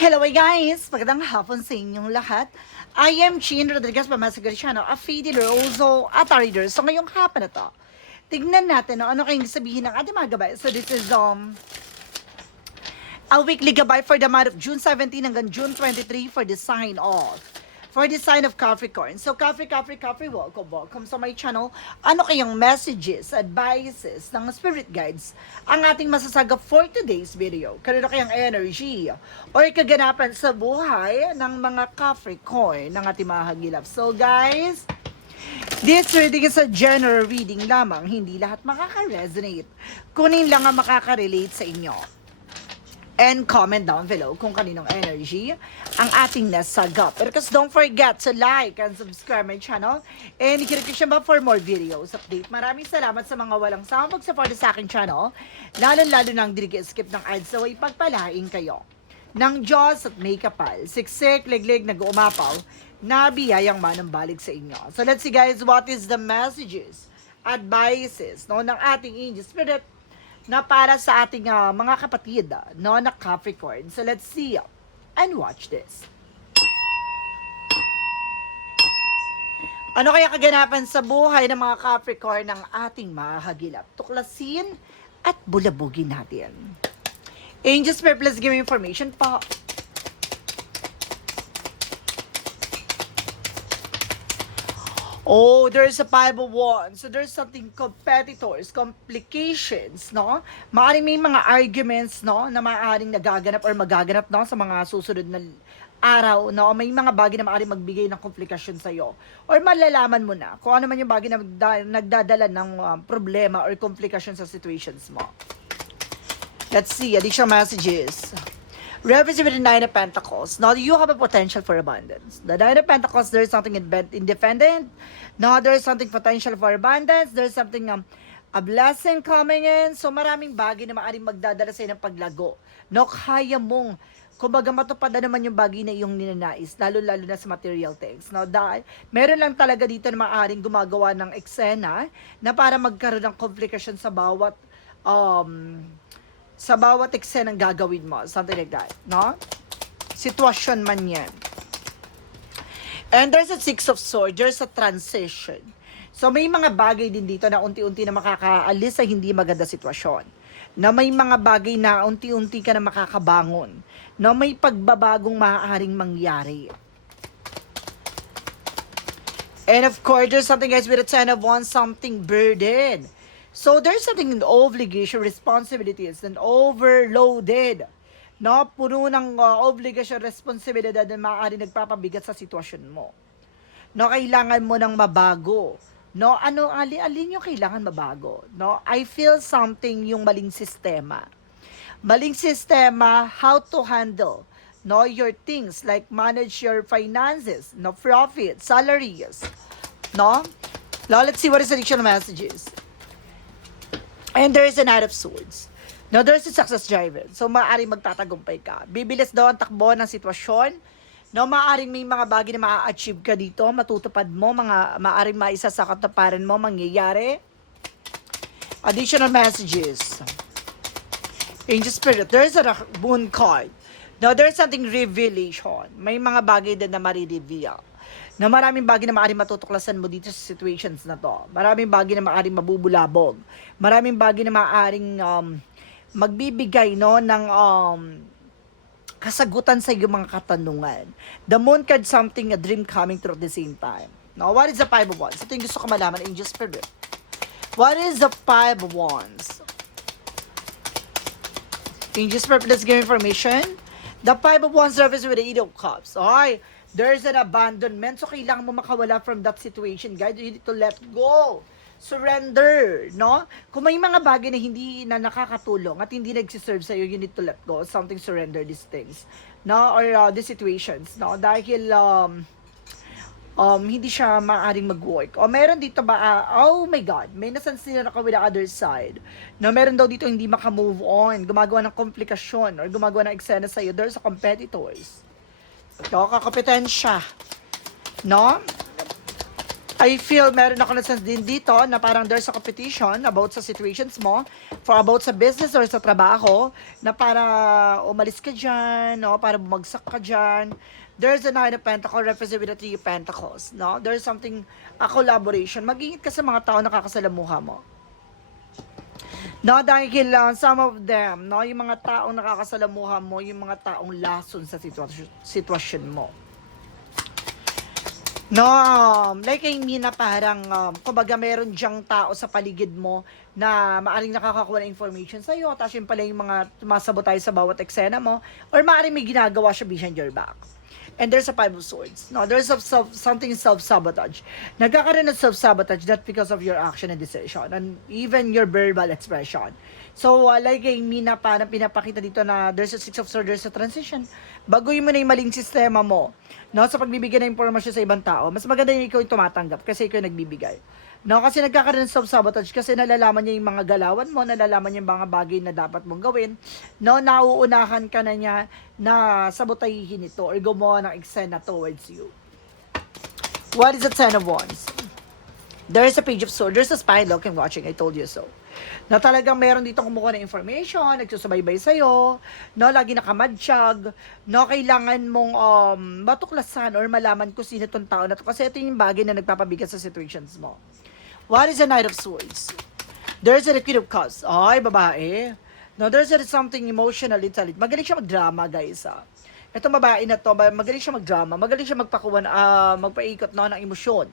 Hello guys! Magandang hapon sa inyong lahat. I am Chin Rodriguez Pamasagariciano, a feed dealer, also at a reader. So ngayong hapon na to, tignan natin ano kayong sabihin ng ating mga gabay. So this is a weekly gabay for the month of June 17 hanggang June 23 for the sign of Capricorn. So Capri, welcome sa my channel. Ano kayang messages, advices ng spirit guides ang ating masasaga for today's video? Kanino kayang energy or kaganapan sa buhay ng mga Capricorn ng ating mga hagilap? So guys, this reading is a general reading lamang. Hindi lahat makaka-resonate. Kunin lang ang makaka-relate sa inyo. And comment down below kung kaninong energy ang ating nasagap. Because don't forget to like and subscribe my channel. And ikirikisya ba for more videos update. Maraming salamat sa mga walang sawang pag-support sa aking channel. Lalo-lalo nang skip ng ads. So ipagpalain kayo ng Diyos at may kapal. Siksik, legleg, nag-uumapaw na biyayang manambalik sa inyo. So let's see guys, what is the messages, advices ng ating angel spirit na para sa ating mga kapatid na Capricorn. So let's see and watch this. Ano kaya kaganapan sa buhay ng mga Capricorn ng ating mga hagilap? Tuklasin at bulabugin natin. Angels, please give me information pa. Oh, there's a Five of Wands. So there's something competitors, complications, no? Maaring may mga arguments, no, na maaring nagaganap or magaganap, no, sa mga susunod na araw, no? May mga bagay na maaring magbigay ng komplikasyon sa iyo. Or malalaman mo na kung ano man yung bagay na nagdadala ng problema or komplikasyon sa situations mo. Let's see, additional messages. Represent with the Nine of Pentacles. Now, you have a potential for abundance. The Nine of Pentacles, there's something independent. Now, there's something potential for abundance. There's something, a blessing coming in. So, maraming bagay na maaaring magdadala sa'yo ng paglago. No, kaya mong, kumbaga matupad na naman yung bagay na iyong ninanais, lalo-lalo na sa material things. Now, dahil, meron lang talaga dito na maaaring gumagawa ng eksena na para magkaroon ng komplikasyon sa bawat eksenang gagawin mo. Something like that, no? Sitwasyon man yan. And there's a Six of Swords. There's a transition. So, may mga bagay din dito na unti-unti na makakaalis sa hindi maganda sitwasyon. Na may mga bagay na unti-unti ka na makakabangon. Na may pagbabagong maaaring mangyari. And of course, there's something guys with a Ten of Wands, something burden. So, there's something in obligation, responsibilities, and overloaded. No? Puno ng obligation, responsibilidad na maaari nagpapabigat sa sitwasyon mo. No? Kailangan mo ng mabago. No? Alin yung kailangan mabago? No? I feel something yung maling sistema. Maling sistema, how to handle, no, your things, like manage your finances, no, profit, salaries. No? Now, let's see what is the additional messages. And there is a Knight of Swords. Now, there's a success driver. So, maaaring magtatagumpay ka. Bibilis daw ang takbo ng sitwasyon. No, maaaring may mga bagay na maa-achieve ka dito. Matutupad mo. Maaaring maisa sa katuparan mo mangyayari. Additional messages. Angel Spirit. There's a Moon card. Now, there's something revelation. May mga bagay din na marireveal. Na maraming bagay na maaaring matutuklasan mo dito sa situations na to. Maraming bagay na maaaring mabubulabog. Maraming bagay na maaaring magbibigay, no, ng kasagutan sa iyong mga katanungan. The Moon card, something, a dream coming through at the same time. Now, what is the Five of Wands? Ito yung gusto ko malaman, Angel Spirit. What is the Five of Wands? Angel Spirit, let's give information. The Five of Wands service with the Eight of Cups. Okay. There's an abandonment. So, kailangan mo makawala from that situation, guys. You need to let go. Surrender, no? Kung may mga bagay na hindi na nakakatulong at hindi nagsiserve sa'yo, you need to let go. Something, surrender these things. No? Or these situations, no? Dahil, hindi siya maaaring mag-work. O meron dito ba, oh my God, may nasansin na ako with the other side. No, meron daw dito hindi maka-move on, gumagawa ng komplikasyon, or gumagawa ng eksena sa'yo. There's a competitors. So, kakapitensya. No? I feel meron ako na sense din dito na parang there's a competition about sa situations mo, for about sa business or sa trabaho, na para umalis ka dyan, no? Para bumagsak ka dyan. There's a Nine of Pentacles represented with the Three of Pentacles, no? There's something, a collaboration. Mag-ingat ka sa mga tao na kakasalamuha mo. No, dahil some of them, no, yung mga taong nakakasalamuha mo, yung mga taong lason sa sitwasyon mo. No, like I mean na parang, kumbaga meron diyang tao sa paligid mo na maaring nakakakuha ng information sa'yo, tapos yun pala yung mga tumasabotay sa bawat eksena mo, or maaring may ginagawa siya behind your back. And there's a Five of Swords. No, there's something self-sabotage. Nagkakaroon ng self-sabotage not because of your action and decision, and even your verbal expression. So, like I mean na parang pinapakita dito na there's a Six of Swords, there's a transition. Baguhin mo na yung maling sistema mo, no, sa pagbibigay ng impormasyon sa ibang tao. Mas maganda yung ikaw yung tumatanggap kasi ikaw yung nagbibigay. No, kasi nagkakaroon ng self-sabotage kasi nalalaman niya yung mga galawan mo, nalalaman niya yung mga bagay na dapat mong gawin. No, nauunahan ka na niya na sabotahihin ito or gumawa ng eksena towards you. What is the Ten of Wands? There is a Page of Swords. There's a spy. Look, I'm watching. I told you so. Na talagang meron dito kumukuha ng information, nagsusubaybay sa'yo, no, lagi nakamadsyag, no, kailangan mong matuklasan or malaman kung sino itong tao na to. Kasi ito yung bagay na nagpapabigat sa situations mo. What is the Knight of Swords? There's a Queen of Cups. Ay, babae. No, there's something emotional intelligent. Magaling siya magdrama, guys. Itong babae na to, magaling siya magdrama, magaling siya magpaikot, no, ng emosyon.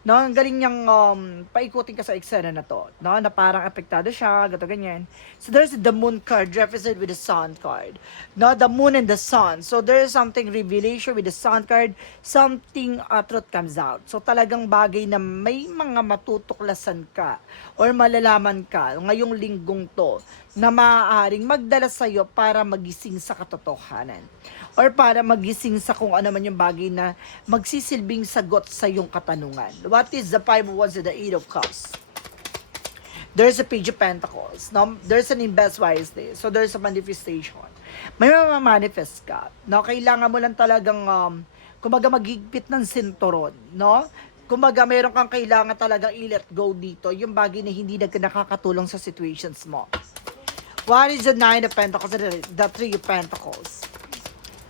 No, ang galing niyang paikutin ka sa eksena na to, no, na parang apektado siya, gato ganyan. So there's the Moon card represented with the Sun card. No, the Moon and the Sun. So there's something revelation with the Sun card, something truth comes out. So talagang bagay na may mga matutuklasan ka or malalaman ka ngayong linggong to na maaaring magdala sa iyo para magising sa katotohanan or para magising sa kung ano man yung bagay na magsisilbing sagot sa iyong katanungan. What is the Five of Wands and the Eight of Cups? There's a Page of Pentacles. No? There's an invest wisely. So there's a manifestation. May manifest ka. No? Kailangan mo lang talagang kumbaga magigpit ng sinturon, no? Kumbaga meron kang kailangan talagang i-let go dito, yung bagay na hindi nakakatulong sa situations mo. What is the Nine of Pentacles and the Three of Pentacles?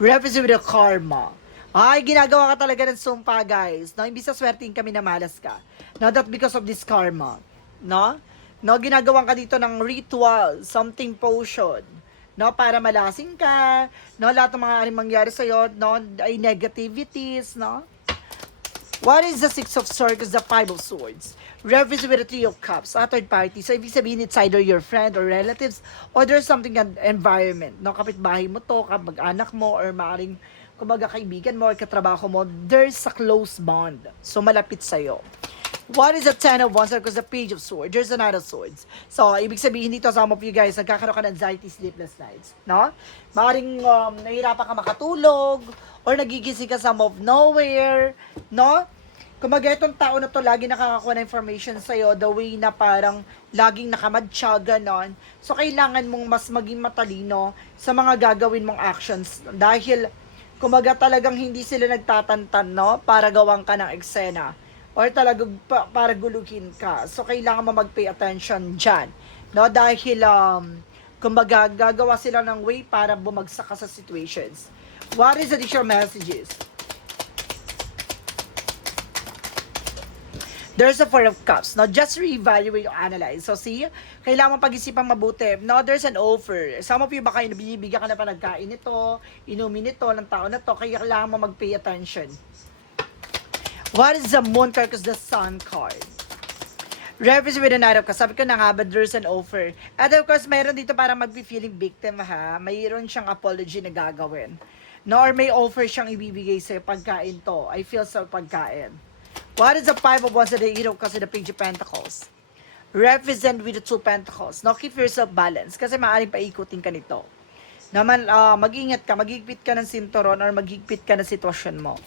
Represent with the karma. Ay, ginagawa ka talaga ng sumpa, guys. No, imbis na swerting kami na malas ka. No, that because of this karma. No? No, ginagawa ka dito ng ritual, something potion. No, para malasing ka. No, lahat ng mga mangyari sa'yo, no, ay negativities, no? What is the Six of Swords, the Five of Swords? Represent with the Three of Cups, a third party. So, ibig sabihin, it's either your friend or relatives or there's something in environment. No, kapitbahay mo to, kamag-anak mo, or maaaring kumbaga kaibigan mo or katrabaho mo, there's a close bond. So, malapit sa'yo. What is the Ten of Wands? Because the Page of Swords. There's a Knight of Swords. So, ibig sabihin dito, some of you guys, nagkakaroon ka ng anxiety, sleepless nights. No? Maaaring nahihirapan ka makatulog or nagigising ka some of nowhere. No? Kumbaga itong tao na to lagi nakakakuha ng information sa'yo the way na parang laging nakamadsiya, ganon. So, kailangan mong mas maging matalino sa mga gagawin mong actions dahil kumbaga talagang hindi sila nagtatantan, no? Para gawang ka ng eksena or talagang para guluhin ka. So, kailangan mo mag-pay attention dyan, no? Dahil kumbaga gagawa sila ng way para bumagsak ka sa situations. What is the additional messages? There's a Four of Cups. Now, just reevaluate or analyze. So, see, kailangan mong pag-isipan mabuti. Now, there's an offer. Some of you baka binibigyan ka na pa nagkain nito, inumin nito ng tao na to, kaya kailangan mo mag-pay attention. What is the Moon card? Because the Sun card. Represent with the Knight of Cups. Sabi ko na nga, but there's an offer. At of course, mayroon dito para mag-feeling victim, ha? Mayroon siyang apology na gagawin. No, or may offer siyang ibibigay sa'yo, pagkain to. I feel so pagkain. What is the Five of Wands and the Eight of Cups and the Page of Pentacles? Represent with the Two Pentacles. Now, keep yourself balanced kasi maaaring paikutin ka nito. Naman, mag-ingat ka, magigpit ka ng sinturon or magigpit ka ng sitwasyon mo.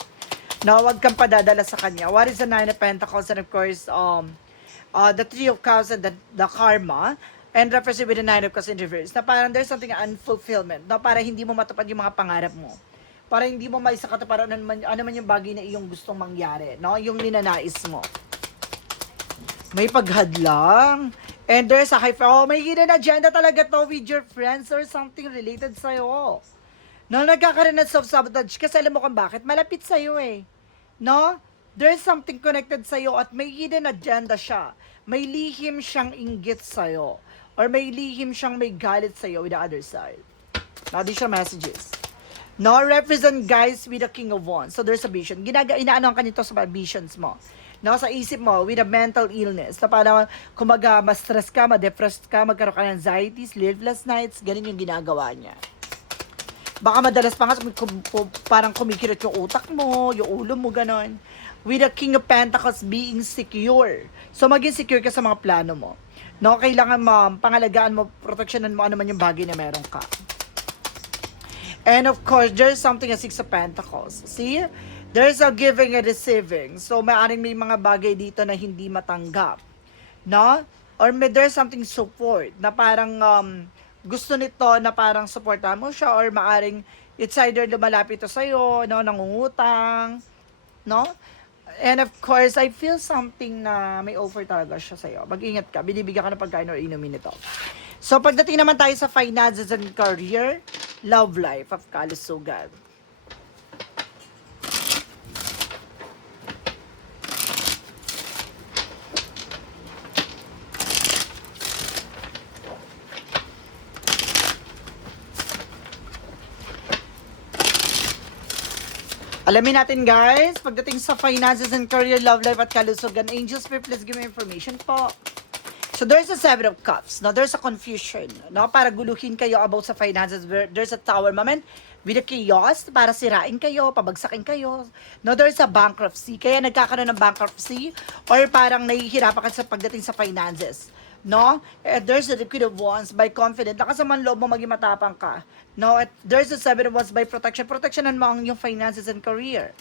Now, huwag kang padadala sa kanya. What is the Nine of Pentacles and of course, the Three of Cups and the Karma and represent with the Nine of Cups in reverse. Na parang there's something unfulfillment. Na para hindi mo matupad yung mga pangarap mo. Para hindi mo maisakata para ano man yung bagay na iyong gustong mangyari, no? Yung ninanais mo. May paghadlang. And there's a high, oh, may hidden agenda talaga to with your friends or something related sa'yo. No, nagkakaroon ng self-sabotage kasi alam mo kung bakit? Malapit sa'yo eh. No? There's something connected sa'yo at may hidden agenda siya. May lihim siyang inggit sa'yo. Or may lihim siyang may galit sa'yo with the other side. Now, these are messages. No, represent guys with the King of Wands. So, there's a vision. Inaano ka nito sa visions mo. No, sa isip mo, with a mental illness. Na parang, kumaga, ma-stress ka, ma-depressed ka, magkaroon ka ng anxieties, sleepless nights, ganun yung ginagawa niya. Baka madalas pa nga, parang kumikirot yung utak mo, yung ulo mo, ganun. With the King of Pentacles being secure. So, maging secure ka sa mga plano mo. No, kailangan pangalagaan mo, proteksyonan mo, ano man yung bagay na meron ka. And of course, there's something as Six of Pentacles. See? There's a giving and receiving. So, maaaring may mga bagay dito na hindi matanggap. No? Or there's something support na parang gusto nito na parang supportahan mo siya or maaaring it's either lumalapit to sa'yo, no? Nangungutang, no? And of course, I feel something na may offer talaga siya sa'yo. Mag-ingat ka. Binibigyan ka ng pagkain or inumin nito. So, pagdating naman tayo sa finances and career, love life of kalusugan. Alamin natin guys, pagdating sa finances and career, love life at kalusugan, angels, please give me information po. So there's a Seven of Cups. Now there's a confusion. No? Para guluhin kayo about sa finances. There's a Tower moment with a chaos. Para sirain kayo, pabagsakin kayo. No, there's a bankruptcy. Kaya nagkakaroon ng bankruptcy or parang nahihirapan ka sa pagdating sa finances. No? There's a Queen of Wands by confident. Nakasaman loob mo maging matapang ka. No? At there's a Seven of Wands by protection. Protectionan mo ang yung finances and career.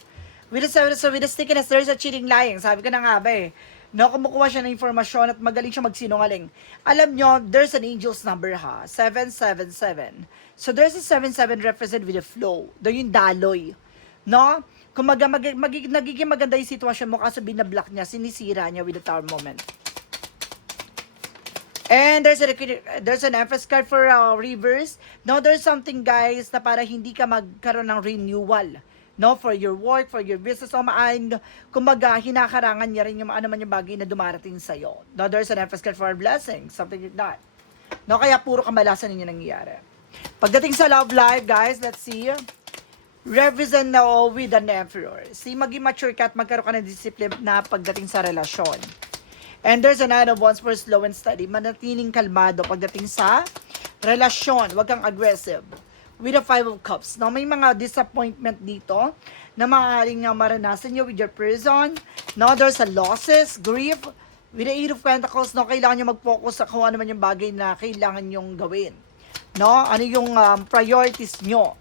With the Seven, so with the stickiness, there's a cheating lying. Sabi ko na nga ba eh. No, kumukuha siya ng informasyon at magaling siya magsinungaling. Alam nyo, there's an angel's number ha. 777. So there's a 77 represent with the flow. Doon yung daloy. No? Kung nagiging maganda yung sitwasyon mo kaso binablock niya, sinisira niya with the Tower moment. And there's an Empress card for reverse. No, there's something guys na para hindi ka magkaroon ng renewal. No, for your work, for your business, o maaring, kumbaga, hinakarangan niya rin yung ano man yung bagay na dumarating sa'yo. No, there's an Empress card for blessing, something like that. No, kaya puro kamalasan ninyo nangyayari. Pagdating sa love life, guys, let's see. Represent now with an Emperor. See, maging mature ka at magkaroon ka ng discipline na pagdating sa relasyon. And there's a Nine of Wands for slow and steady. Manatiling kalmado pagdating sa relasyon. Huwag kang aggressive. With a Five of Cups. Now, may mga disappointment dito na maaaring maranasan nyo with your person. Now, there's a losses, grief. With the Eight of Pentacles, no, kailangan nyo mag-focus sa kung ano man yung bagay na kailangan nyong gawin. No? Ano yung priorities nyo.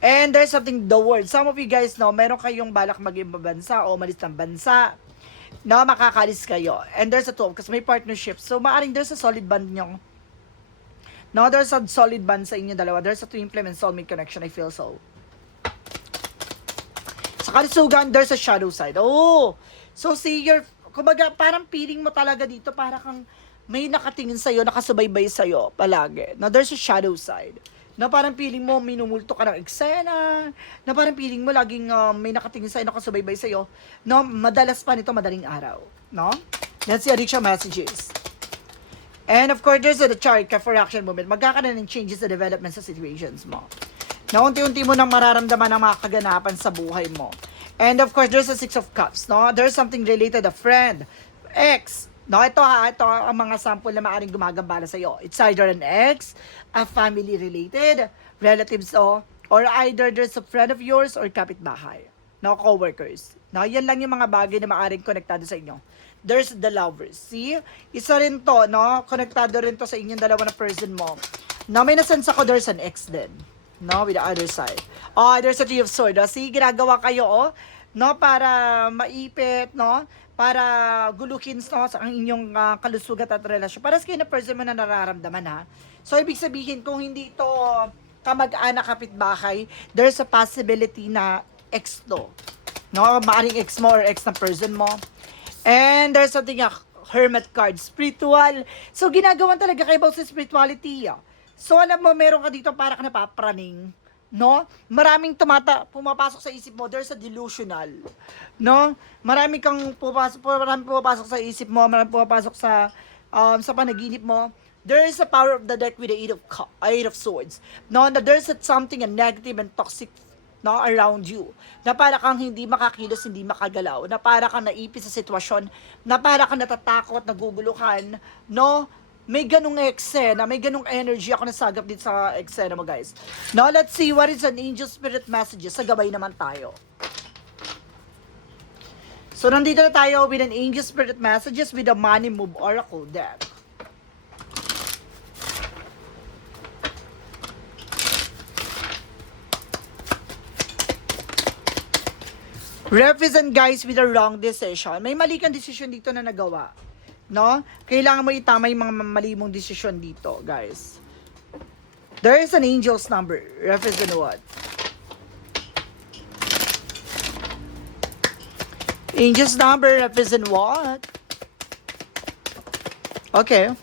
And there's something, the word. Some of you guys, no, meron kayong balak mag-ibang bansa o malis ng bansa. No, makakalis kayo. And there's a 12 kasi may partnership. So, maaaring there's a solid bond nyo. No, there's a solid bond sa inyo dalawa. There's a twin flame and soulmate connection. I feel so. Sa kalusugan, there's a shadow side. Oh! So, see, kumbaga, parang feeling mo talaga dito, para kang may nakatingin sa'yo, nakasubaybay sa'yo, palagi. No, there's a shadow side. Na parang feeling mo, minumulto ka ng eksena. Na parang feeling mo, laging may nakatingin sa'yo, nakasubaybay sa'yo. No, madalas pa nito, madaling araw. No? Let's see addiction messages. And of course, there's a chart for action movement. Magkakaroon ng changes sa development sa situations mo. Na unti-unti mo nang mararamdaman ang mga kaganapan sa buhay mo. And of course, there's a Six of Cups. No? There's something related, a friend, ex. No, ito ang mga sample na maaaring gumagambala sa iyo. It's either an ex, a family related, relatives, or either there's a friend of yours or kapitbahay. No, co-workers. No, yan lang yung mga bagay na maaaring konektado sa inyo. There's the lovers. See? Isa rin to, no? Konektado rin to sa inyong dalawa na person mo. No, may nasense ako, there's an ex din. No, with the other side. Oh, there's a Three of Swords. See, ginagawa kayo, no? Para maipit, no? Para guluhin, no? Sa inyong kalusugan at relasyon. Para sa kayo na person mo na nararamdaman, ha? So, ibig sabihin, kung hindi to kamag-anak, kapitbahay, there's a possibility na ex to. No? Maaring ex mo or ex na person mo. And there's something Hermit card, spiritual. So, ginagawan talaga kayo about sa spirituality. So, alam mo, meron ka dito para ka napapraning. No? Maraming pumapasok sa isip mo. There's a delusional. No? Maraming pumapasok sa isip mo. Maraming pumapasok sa panaginip mo. There is a power of the deck with the Eight of Swords. No? Na there's something negative and toxic, no, around you, na para kang hindi makakilos, hindi makagalaw, na para kang naipis sa sitwasyon, na para kang natatakot, naguguluhan, no, may ganung eksena, may ganung energy ako nasagap dito sa eksena mo, guys. Now, let's see what is an angel spirit messages. Sa gabay naman tayo. So, nandito na tayo with an angel spirit messages with a money move oracle deck. Represent guys with a wrong decision. May mali kang decision dito na nagawa. No? Kailangan mo itama yung mga mali mong decision dito, guys. There is an angel's number. Represent what? Angel's number represent what? Okay.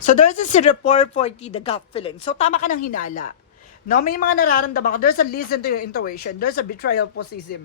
So there's a 440, the gut feeling. So tama ka ng hinala. No, may mga nararamdaman ka. There's a listen to your intuition. There's a betrayal possessive.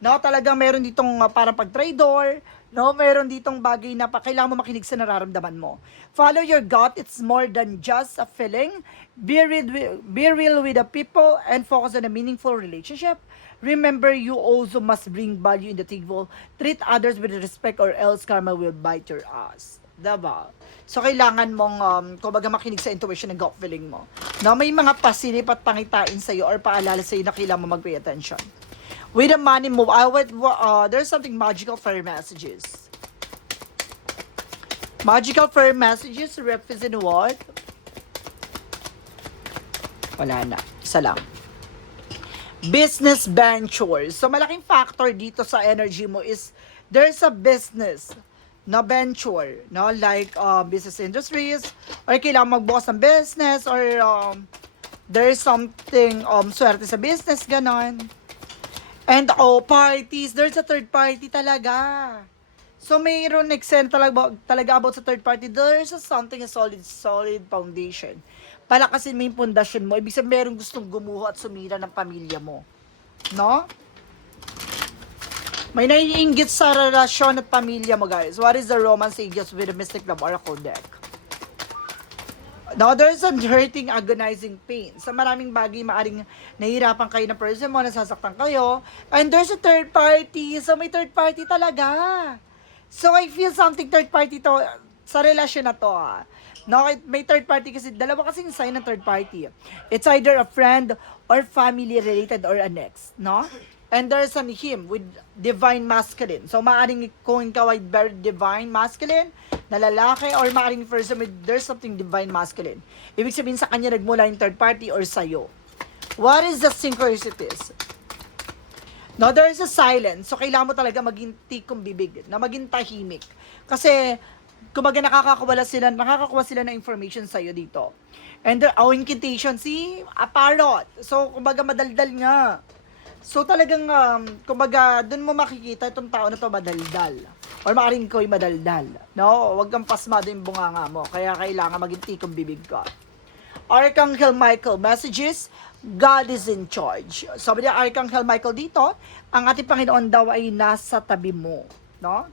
No, talagang meron ditong parang pag-traidor. No, meron ditong bagay na kailangan mo makinig sa nararamdaman mo. Follow your gut. It's more than just a feeling. Be real with the people and focus on a meaningful relationship. Remember, you also must bring value in the table. Treat others with respect or else karma will bite your ass. Diba? So, kailangan mong, kumbaga makinig sa intuition ng gut feeling mo. No, may mga pasilip at pangitain sa'yo or paalala sa'yo na kailangan mo mag-pay attention. With a money move, there's something magical for messages. Magical for messages represent what? Wala na. Isa lang. Business ventures. So, malaking factor dito sa energy mo is there's a business na venture, no? Like business industries, or kailangan magbukas ng business, or there's something swerte sa business, ganon. And parties, there's a third party talaga. So mayroon nag-send talaga about sa third party. There's something, a solid foundation. Palakasin mo yung pundasyon mo. Ibig sabihin merong gustong gumuho at sumira ng pamilya mo. No? May naiinggit sa relasyon at pamilya mo, guys. What is the romance angels with the Mystic Love Oracle deck? Now, there's a hurting, agonizing pain. Sa maraming bagay, maaring nahihirapan kayo ng person mo, nasasaktan kayo. And there's a third party. So, may third party talaga. So, I feel something third party to sa relasyon na to. No, may third party kasi, dalawa kasing sign ng third party. It's either a friend or family related or an ex. No? And there's an him with divine masculine. So, maaring kung ikaw ay very divine masculine, na lalaki, or maaring person with there's something divine masculine. Ibig sabihin sa kanya nagmula yung third party or sa'yo. What is the synchronicities? No, there is a silence. So, kailangan mo talaga maging tikong bibig, na maging tahimik. Kasi, kumbaga nakakakuha sila ng information sa'yo dito. And the incantation, see? A parrot. So, kumbaga madaldal nga. So, talagang, kumbaga, dun mo makikita itong tao na to madaldal. Or maaaring ko'y madaldal. No? Huwag kang pasmado yung bunganga mo. Kaya kailangan maging tikong bibig ka. Archangel Michael messages, God is in charge. Sabi niya, Archangel Michael dito, ang ating Panginoon daw ay nasa tabi mo. No?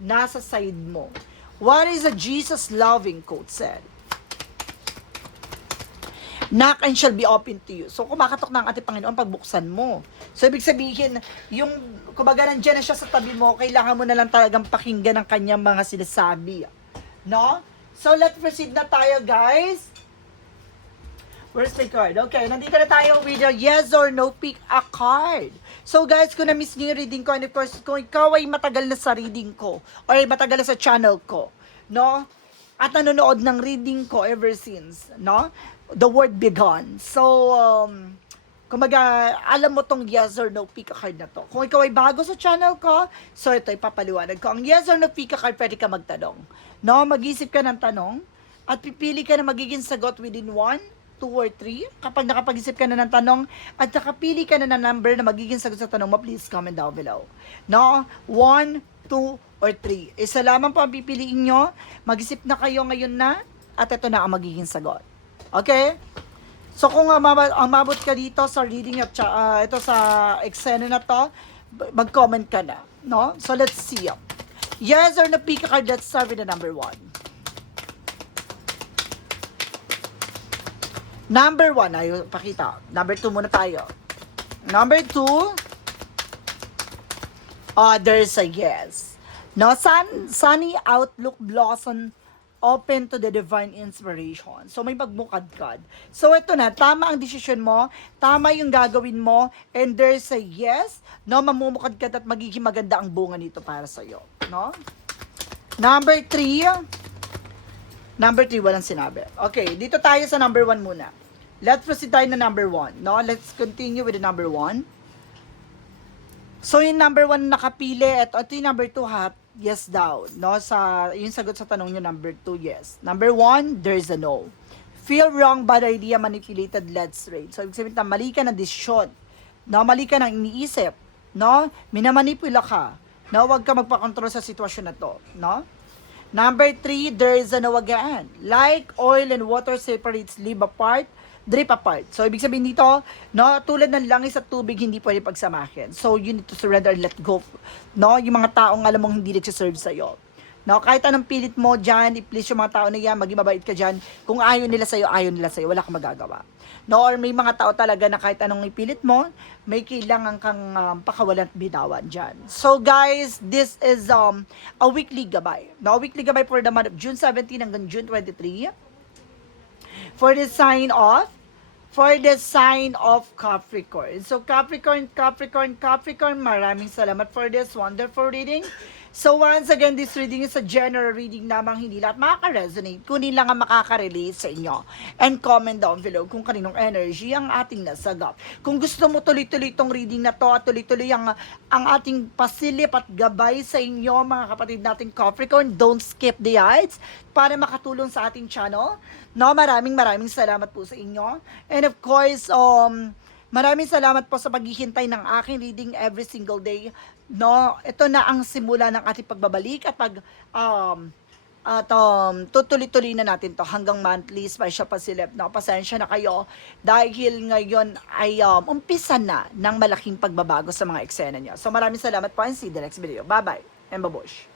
Nasa side mo. What is a Jesus loving quote said? Knock and shall be open to you. So, kumakatok na ang ating Panginoon pagbuksan mo. So, ibig sabihin, yung, kumbaga nandiyan na siya sa tabi mo, kailangan mo na lang talagang pakinggan ang kanyang mga sinasabi. No? So, let's proceed na tayo, guys. Where's my card? Okay, nandito na tayo with a yes or no, pick a card. So, guys, kung na-miss niyo yung reading ko, and of course, kung ikaw ay matagal na sa reading ko, or ay matagal na sa channel ko, no? At nanonood ng reading ko ever since, no? The word begun. So, kumbaga, alam mo tong yes or no pick a card na to. Kung ikaw ay bago sa channel ko, so ito ipapaliwanag ko. Ang yes or no pick a card, pwede ka magtanong. No, mag-isip ka ng tanong, at pipili ka na magiging sagot within 1, 2, or 3. Kapag nakapag-isip ka na ng tanong, at nakapili ka na ng number na magiging sagot sa tanong mo, please comment down below. No, 1, 2, or 3. Isa lamang po ang pipiliin nyo. Mag-isip na kayo ngayon na at ito na ang magiging sagot. Okay? So kung mabot ka dito sa reading at ito sa eksena na to, mag-comment ka na. No? So let's see. Yes or no, pick a card. Let's start with the number 1. Number 1, ayaw pakita. Number 2 muna tayo. Number 2, there's a yes. No, sunny outlook blossom open to the divine inspiration. So, may magmukadkad. So, ito na, tama ang desisyon mo, tama yung gagawin mo, and there's a yes, no, mamumukadkad at magiging maganda ang bunga nito para sa'yo. No? Number 3, walang sinabi. Okay, dito tayo sa number 1 muna. Let's proceed tayo na number 1. No? Let's continue with the number 1. So, yung number 1 nakapili, ito yung number 2 ha, yes daw. No? Yung sagot sa tanong nyo, number 2, yes. Number 1, there's a no. Feel wrong, bad idea, manipulated, led straight. So, ibig sabihin na mali ka ng desisyon. No? Mali ka ng iniisip. No? Minamanipula ka. No? Huwag ka magpakontrol sa sitwasyon na to. No? Number 3, there is a no again. Like oil and water separates, drip apart. So, ibig sabihin dito, no, tulad ng langis at tubig, hindi pwede pagsamahin. So, you need to surrender and let go. No, yung mga taong alam mong hindi nagsiserve sa'yo. No, kahit anong pilit mo dyan, i-please yung mga tao na yan, maging mabait ka dyan. Kung ayaw nila sa'yo, wala kang magagawa. No, or may mga tao talaga na kahit anong ipilit mo, may kailangan kang pakawalan at bitawan dyan. So, guys, this is a weekly gabay. No, a weekly gabay for the month of June 17 hanggang June 23. For the sign of Capricorn. So Capricorn, maraming salamat for this wonderful reading. So once again, this reading is a general reading namang hindi lahat makaka-resonate, kundi lang ang makaka-relate sa inyo. And comment down below kung kaninong energy ang ating nasagap. Kung gusto mo tuloy-tuloy itong reading na to at tuloy-tuloy ang ating pasilip at gabay sa inyo, mga kapatid nating Capricorn, don't skip the ads para makatulong sa ating channel. No, maraming salamat po sa inyo. And of course, maraming salamat po sa paghihintay ng aking reading every single day. No, ito na ang simula ng ating pagbabalik at tutuloy-tuloy na natin to hanggang monthly special pasilip. No, pasensya na kayo dahil ngayon ay umpisa na ng malaking pagbabago sa mga eksena niyo. So maraming salamat po and see you the next video. Bye-bye and babush.